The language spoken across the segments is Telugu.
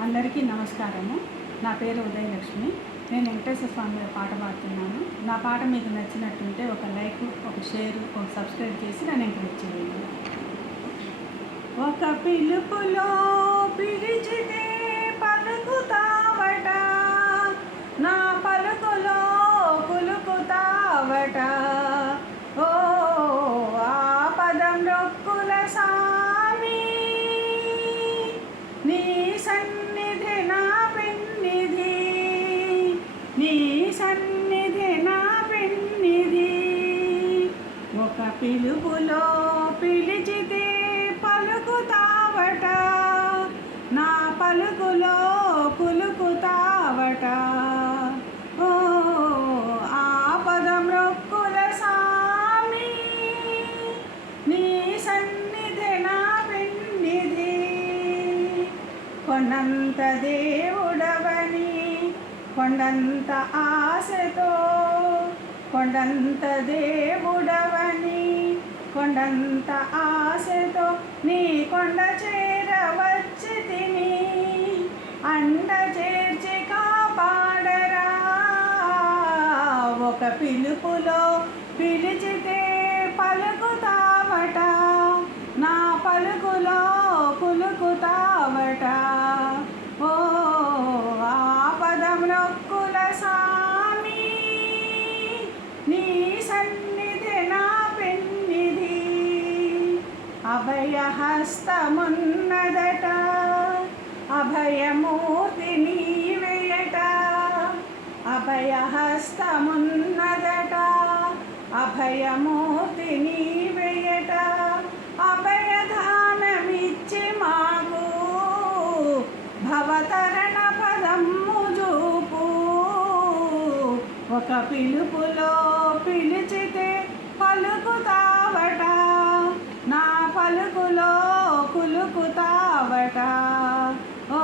అందరికీ నమస్కారము. నా పేరు ఉదయలక్ష్మి. నేను వెంకటేశ్వర స్వామి పాట పాడుతున్నాను. నా పాట మీకు నచ్చినట్టుంటే ఒక లైక్ ఒక షేర్ ఒక సబ్స్క్రైబ్ చేసి నన్ను ఎంకరేజ్ చేయండి. ఒక పిలుపులో పిలిచి పిలుపులో పిలిచితే పలుకుతావట. నా పలుకులో కులుకుతావట ఓ ఆపదం రొక్కుల సామి నీ సన్నిధి నా పెన్నిధి కొండంత దేవుడవని కొండంత ఆశతో కొండంత దేవుడవని కొండంత ఆశతో నీ కొండ చేరవచ్చి తిని అండ చేర్చి కాపాడరా. ఒక పిలుపులో పిలిచితే సన్నిధి నా పెన్నిది. అభయహస్తమున్నదట అభయమూర్తి నీవేయట. అభయహస్తమున్నదట అభయమూర్తి నీవేయట. ఒక పిలుపులో పిలిచితే పలుకుతావట. నా పలుకులో కులుకుతావట. ఓ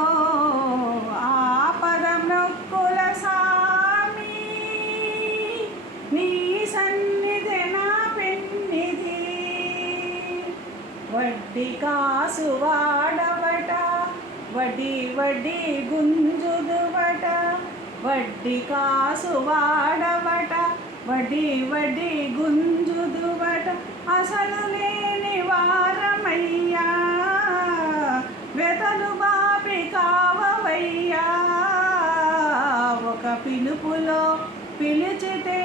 ఆపదం నొక్కుల సామి నీ సన్నిధి నా పెన్నిధి. వడ్డీ కాసు వాడవట వడ్డీ వడ్డీ గుంజుదువట. వడ్డీ కాసు వాడవట వడ్డీ వడ్డీ గుంజుదువట అసలు లేని వారమయ్యా. వెతలు బాపి కావవయ్యా. ఒక పిలుపులో పిలిచితే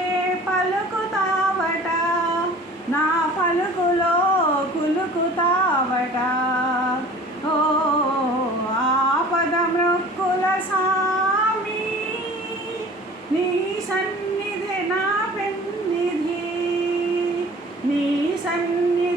నీ సన్నిధి నా పెన్నిధి. నీ సన్నిధి